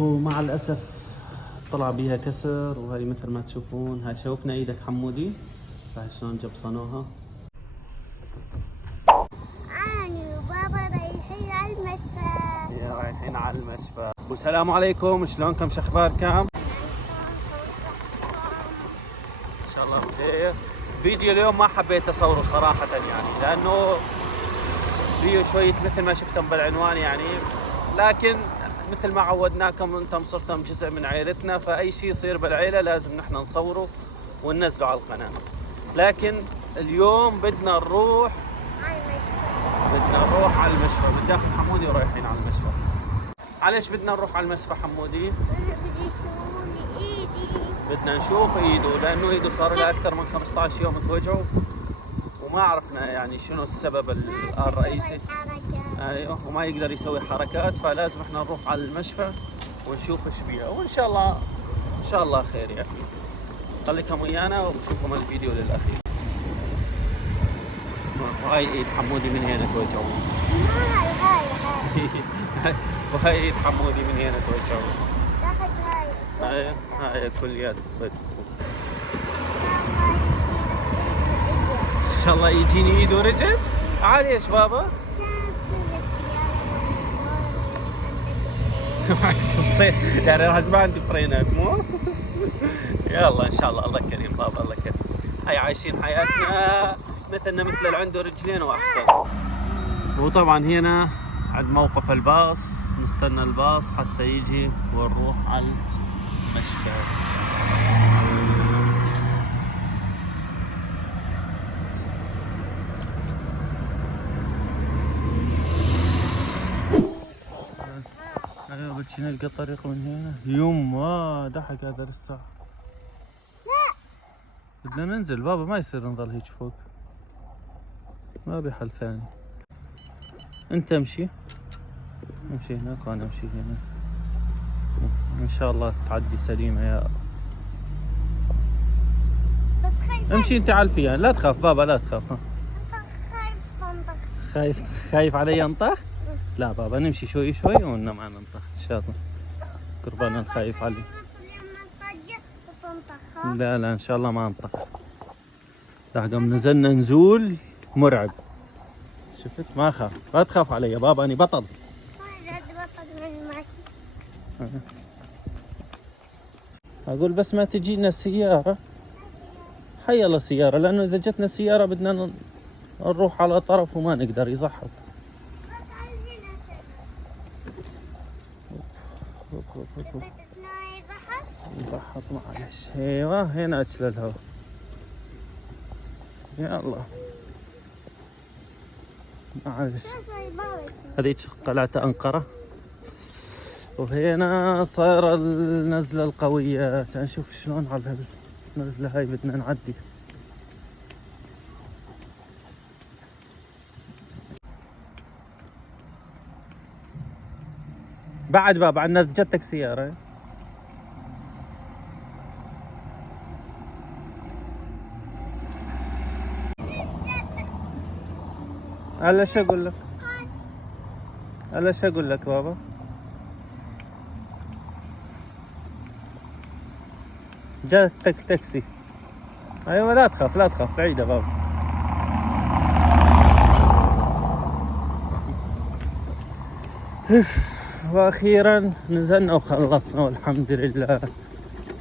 ومع الأسف طلع بيها كسر، وهي مثل ما تشوفون. هاي شوفنا ايدك حمودي، هاي شلون جبصنوها. أنا وبابا رايحين على المشفى. يا رايحين على المشفى. والسلام عليكم، شلونكم؟ شو اخباركم؟ ان شاء الله بخير. فيديو اليوم ما حبيت اصوره صراحة يعني، لانه فيه شوية مثل ما شفتم بالعنوان يعني، لكن مثل ما عودناكم انتم صرتم جزء من عائلتنا، فاي شيء يصير بالعيلة لازم نحن نصوره وننزله على القناة. لكن اليوم بدنا نروح على المشفى. بدي اخذ حمودي ورايحين على المشفى. علاش بدنا نروح على المشفى حمودي؟ بدنا نشوف ايده، لانه ايده صار لها اكثر من 15 يوم توجعه، وما عرفنا يعني شنو السبب الرئيسي. ايوه، وما يقدر يسوي حركات، فلازم احنا نروح على المشفى ونشوف ايش بيها، وان شاء الله خير يعني. خليكم ويانا وشوفوا الفيديو للاخير. وهاي ايد حمودي من هنا توجعه. وهاي ايد حمودي من هنا توجعه. هاي كل يد. ان شاء الله يجيني ايد ورجل. عاليش بابا؟ يعني راح ما عندي فرينات مو؟ يلا ان شاء الله كريم بابا، الله كريم. هاي عايشين حياتنا مثلنا مثل اللي عنده رجلين واحسن. وطبعا هنا عند موقف الباص نستنى الباص حتى يجي ونروح على المشفى. ايوه بس نلقى طريق من هنا. يما ضحك هذا لسه. لا بدنا ننزل بابا، ما يصير نضل هيك فوق، ما بحل ثاني. انت امشي هناك وانا امشي هنا، ان شاء الله تعدي سليمة يا رب. بس خايف. امشي انت على الفيان، لا تخاف بابا لا تخاف. ها خايف تنطخ. خايف علي انطخ؟ لا بابا نمشي شوي وإنما ما ننطخ ان شاء الله. قربان الخايف علي. لا ان شاء الله ما انطخ. قام نزلنا نزول مرعب. شفت؟ ما خاف، لا تخاف علي يا بابا، اني بطل. اقول بس ما تجينا السيارة. حي الله سيارة، لانه اذا جتنا سيارة بدنا نروح على طرف وما نقدر، يزحط. يزحط معلش. ايوه هنا اجل الهواء. يا الله معلش. هذيك قلعة أنقرة، وهنا صايرة النزلة القوية. نشوف شلون على النزلة هاي بدنا نعدي. بعد بابا عندنا جتك سيارة. هلا شو اقول لك؟ بابا؟ جاتك تاكسي. ايوه لا تخاف بعيدة بابا. واخيرا نزلنا وخلصنا والحمد لله.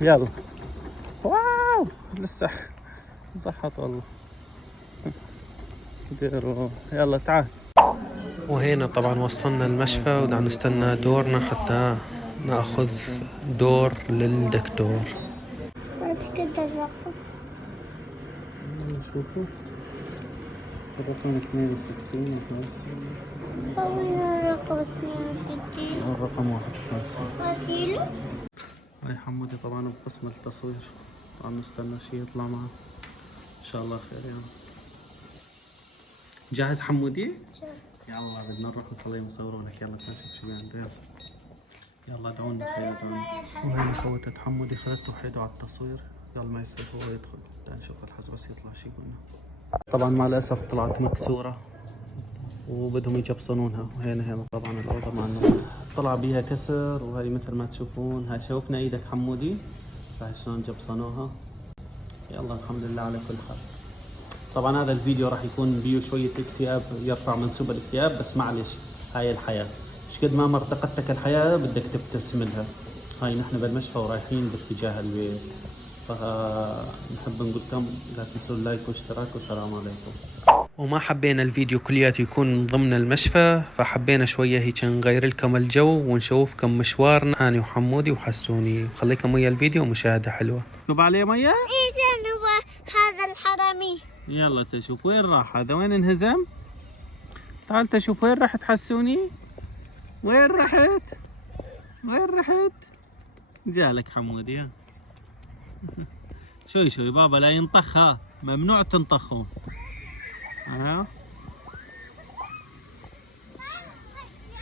يلا واو لسه زحط والله. يلا تعال. وهنا طبعا وصلنا المشفى ودعنا نستنى دورنا حتى ناخذ دور للدكتور. بس كده الرقم. شوفوا الرقم 62. وين الرقم 62؟ الرقم 51. وسيله؟ هاي حمودي طبعا بقسم التصوير، عم نستنى شي يطلع معه. ان شاء الله خير يعني. جاهز حمودي؟ يلا بدنا نروح نخليه نصوره لك. يلا تمسك شو عنده. يلا ادعونا خير ادعونا. وهي خوتة حمودي خلته وحيده على التصوير. يلا ما يصير هو يدخل، نشوف الحز بس يطلع شي يقولنا. طبعا مع الاسف طلعت مكسورة وبدهم يجبصنونها. وهنا طبعا الاوضه مالنا طلع بيها كسر، وهي مثل ما تشوفون. هاي شوفنا ايدك حمودي، هاي شلون جبصنوها. يلا الحمد لله على كل حال. طبعا هذا الفيديو راح يكون بيه شوية اكتئاب، يرفع منسوب الاكتئاب، بس معلش هاي الحياة. مش قد ما مرتقدتك الحياة بدك تبتسم لها. هاي نحن بالمشفى ورايحين باتجاه البيت، فنحب نقول لكم لا تنسوا اللايك واشتراك، والسلام عليكم. وما حبينا الفيديو كلياته يكون ضمن المشفى، فحبينا شوية هيك نغير لكم الجو ونشوفكم مشوارنا أنا وحمودي وحسوني. وخليكم ويا الفيديو مشاهدة حلوة. كب عليه مية؟ إذا هو هذا الحرامي. يلا تشوف وين راح هذا، وين انهزم؟ تعال تشوف وين رحت حسوني؟ وين رحت؟ وين رحت؟ جالك حمودي ها. شوي شوي بابا لا ينطخ، ها ممنوع تنطخوا. ها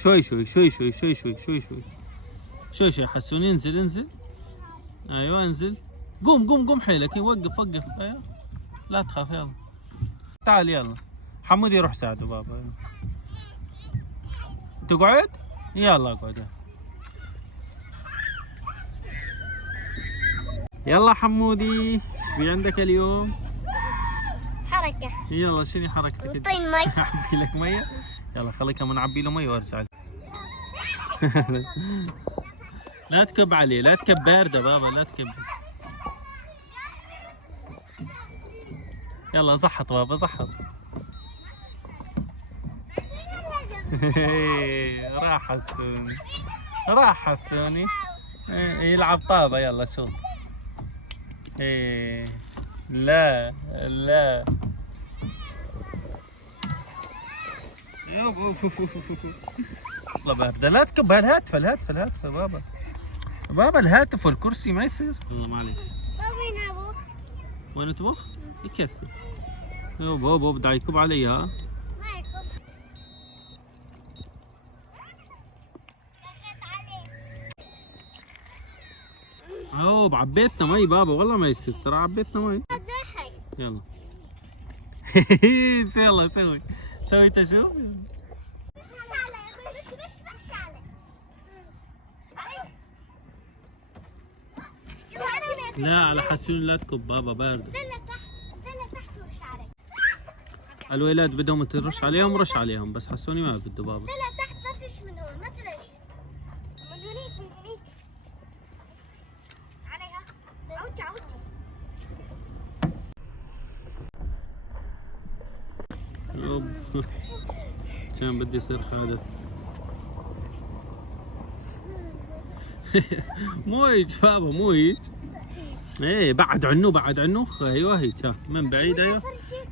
شوي شوي شوي شوي شوي شوي شوي شوي شوي شوي حسوني. انزل انزل، ايوه انزل. قوم قوم قوم حيلك، وقف وقف. ايوه لا تخاف، يلا تعال يلا. حمودي روح ساعده بابا. تقعد؟ يلا اقعد. يلا حمودي، ايش في عندك اليوم؟ حركة. يلا شنو حركتك؟ طين مي. اعبي لك ميه؟ يلا خليك من نعبي له ميه وارجع لك. لا تكب عليه، لا تكب، بارده بابا لا تكب. يلا زحط بابا زحط. راح حسوني، راح حسوني. يلعب طابة. يلا شوط. ايه لا لا. والله باردة. لا تكب الهاتف، الهاتف الهاتف بابا. بابا الهاتف والكرسي ما يصير. والله معليش. وين أبوك؟ وين تبخ؟ يكفي. بابا بده يكب علي ها. ما يكب. رحت عليه. عبيتنا مي بابا، والله ما يصير، ترى عبيتنا مي. يلا. يلا سوي سوي تشوف. لا على حسون لا تكب بابا بارد. الولاد بدهم ترش عليهم رش عليهم، بس حسوني ما بده بابا. لا تحت ما ترش من هون، ما ترش من هنيك من هنيك عليها. عودي عودي. كان بدي يصير حادث. مو هيك بابا مو هيك. ايه بعد عنه بعد عنه. ايوه هيك ها من بعيد. ايوه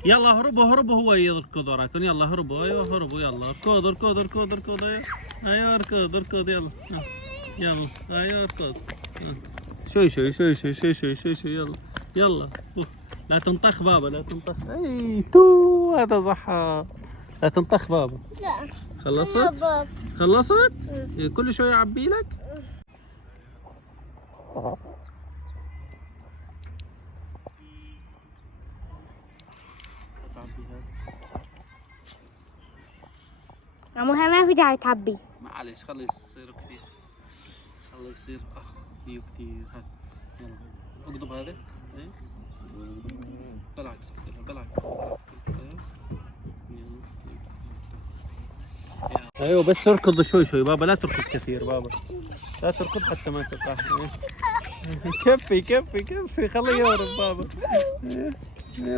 يلا اهربوا اهربوا، هو يركض وراكم. يلا اهربوا. ايوه اهربوا. يلا اركض اركض اركض اركض. ايوه ايوه اركض اركض. يلا يلا ايوه اركض. شوي شوي شوي شوي شوي شوي شوي شوي. يلا يلا. لا تنطخ بابا لا تنطخ. اي تو هذا زحط. لا تنطخ بابا. لا خلصت؟ خلصت؟ كل شوي اعبي لك؟ عموها ما في داعي تعبي. معلش خلي يصير كثير، خلي يصير فيه كثير. هات يلا اقضب هذا. ايه بالعكس بالعكس. ايوه بس اركض شوي شوي بابا، لا تركض كثير بابا، لا تركض حتى ما تقع. كفي كفي كفي، خليه يهرب بابا.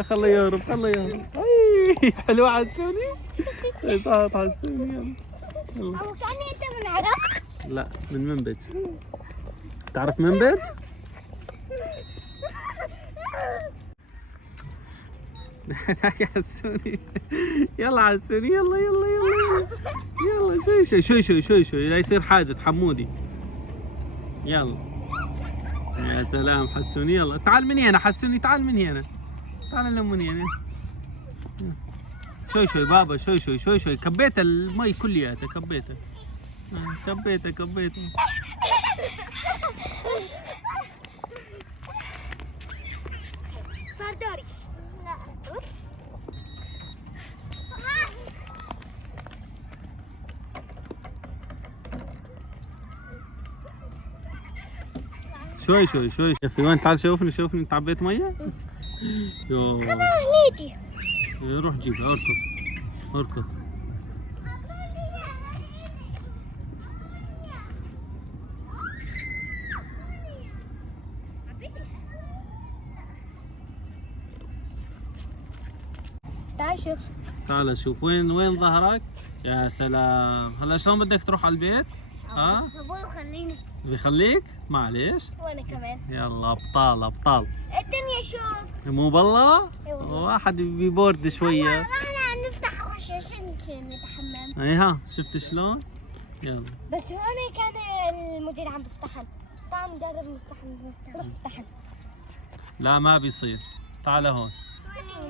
خليه يهرب خليه يهرب. اي حلوة حسوني. صارت حسوني. يلا أبو كأني أنت من عراق؟ لا من منبج. تعرف منبج؟ يا حسوني. يلا حسوني يلا يلا يلا يلا. شوي شوي شوي شوي شوي شوي لا يصير حادث حمودي. يلا يا سلام حسوني. يلا تعال من هنا حسوني، تعال من هنا، تعال من هنا. شوي شوي بابا شوي شوي شوي شوي. كبيت المي كلياتها كبيتها. كبيتها كبيتها. صار دوري. لا شوي شوي شوي. شوفي وين، تعال شوفني شوفني، انت عبيت ميه؟ يو هنيتي روح جيبها، اركض اركض. تعال شوف. تعال شوف وين ظهرك. يا سلام. هلا شلون بدك تروح على البيت؟ ها؟ ابوي خليني. بيخليك؟ معليش. وانا كمان. يلا ابطال ابطال. الدنيا شوف. مو بالله؟ والله. واحد بيبورد شويه. احنا نفتح عشان نتحمم. اي ها، شفت شلون؟ يلا. بس هون كان المدير عم بيفتحن. تعال نجرب نفتحن. لا ما بيصير. تعال هون.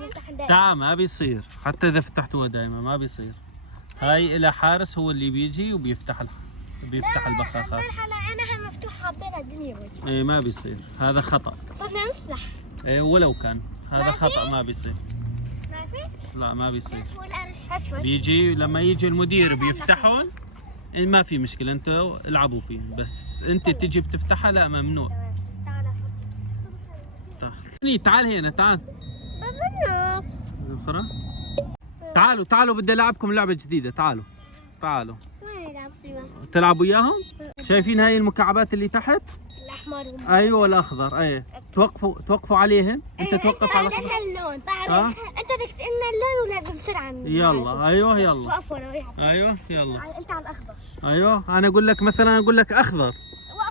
نفتحن دايما. تعال ما بيصير، حتى اذا فتحتوها دائما ما بيصير. هاي إلى حارس هو اللي بيجي وبيفتح بيفتح البخاخات. هلا انا مفتوح حاطين الدنيا وجهي. اي ما بيصير، هذا خطأ. صرنا نصلح. اي ولو كان هذا ما خطأ في؟ ما بيصير. ما في؟ لا ما بيصير. هات شوي. بيجي لما يجي المدير بيفتحون. إيه ما في مشكلة، انتوا العبوا فيه، بس انت تجي بتفتحها لا ممنوع. تعال هنا تعال. اخرى. تعالوا بدي العبكم لعبة جديدة. تعالوا وين نلعب فيها؟ تلعبوا وياهم. شايفين هاي المكعبات اللي تحت؟ الاحمر ايوه والاخضر. اي توقفوا عليهن. انت توقف على الاخضر. اللون ها؟ انت بدك تقلنا اللون ولازم بسرعه يلا ايوه يلا. وقفوا لو يلعب. ايوه يلا. انت على الاخضر. ايوه انا اقول لك مثلا، اقول لك اخضر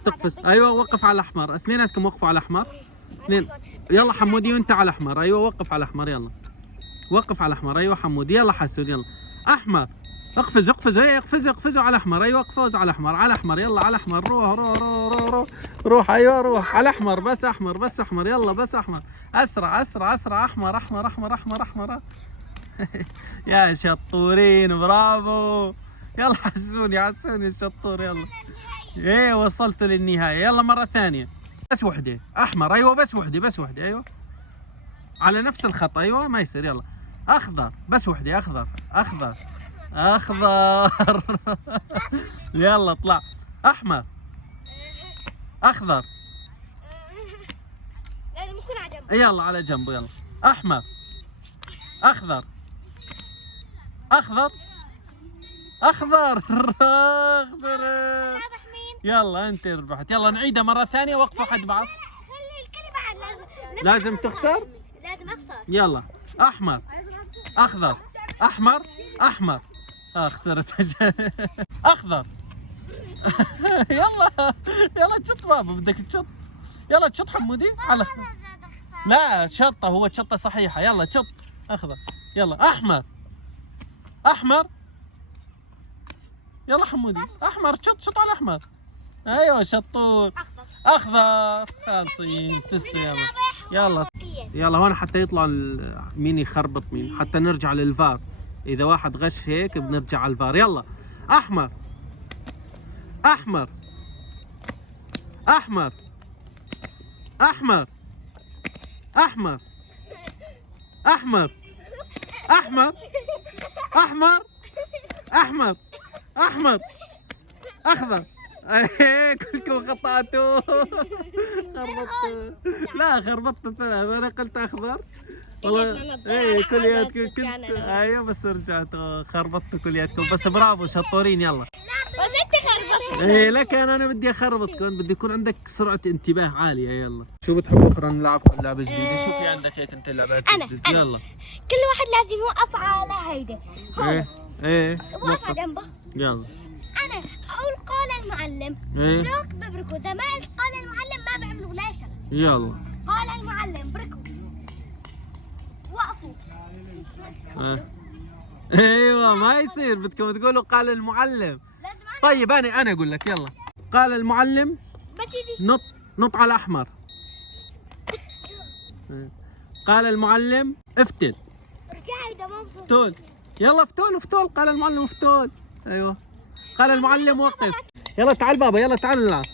تقفز. ايوه وقف على الاحمر. اثنيناتكم وقفوا على الاحمر. اثنين. يلا حمودي وانت على الاحمر. ايوه وقف على الاحمر. يلا وقف على الاحمر. ايوه حمودي. يلا حسود. يلا احمر. اقفز. اي اقفزوا على الاحمر. ايوه اقفز على الاحمر. على الاحمر. يلا على الاحمر. روح. ايوه روح على الاحمر. بس احمر. يلا بس احمر. اسرع. احمر. يا شطورين برافو. يلا حسوني الشطور. يلا ايه وصلتوا للنهايه. يلا مره ثانيه. بس وحده احمر. ايوه بس وحده. ايوه على نفس الخط. ايوه ما يصير. يلا اخضر. بس وحده. اخضر. يلا اطلع. احمر. اخضر. لازم يكون على جنب. يلا على جنبه. يلا احمر. اخضر. خسرت. يلا انت ربحت. يلا نعيدها مره ثانيه. وقفوا حد بعض. خلي الكل بعد. لازم تخسر. لازم اخسر. يلا احمر. اخضر. احمر. خسرت. اخضر. يلا تشط بابا. بدك تشط. يلا تشط حمودي على. لا شطه، هو شطه صحيحه. يلا تشط. اخضر. يلا احمر. يلا حمودي احمر. شط على الاحمر. ايوه شطور. اخضر. خالصين فزتوا. يلا هون حتى يطلع مين يخربط مين، حتى نرجع للفار. اذا واحد غش هيك بنرجع على الفار. يلا احمر. اخضر. كلكم خطأتوا. خربطتوا. لا خربطت ثلاث. انا قلت اخضر والله. ايه كلياتكم كنت. ايوه بس رجعتوا خربطتوا كلياتكم. بس برافو شطورين. يلا بس انت خربطت. ايه لك انا بدي اخربطكم. بدي يكون عندك سرعة انتباه عالية. يلا شو بتحبوا اخرى نلعبكم لعبة جديدة؟ شو في عندك هيك انت لعبات جديدة؟ يلا كل واحد لازم يوقف على هيدا. ايه وقف على جنبه. يلا انا اقول قال المعلم. بركوا. اذا ما قلت قال المعلم ما بعملوا لا شغله. يلا قال المعلم بركوا. وقفوا. ايوه ما يصير. بدكم تقولوا قال المعلم. طيب انا اقول لك. يلا قال المعلم. بس يجي نط على الاحمر. قال المعلم افتل. فتول. يلا فتول. قال المعلم فتول. ايوه قال المعلم وقف. يلا تعال بابا. يلا تعال نلعب.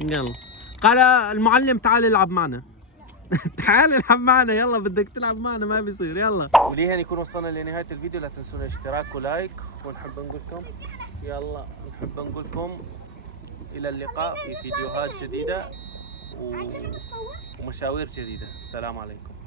يلا قال المعلم تعال العب معنا. تعال العب معنا. يلا بدك تلعب معنا ما بيصير. يلا ولهنا يكون وصلنا لنهاية الفيديو. لا تنسونا الاشتراك ولايك. ونحب نقول لكم إلى اللقاء في فيديوهات جديدة. عشان بتصور ومشاوير جديدة. السلام عليكم.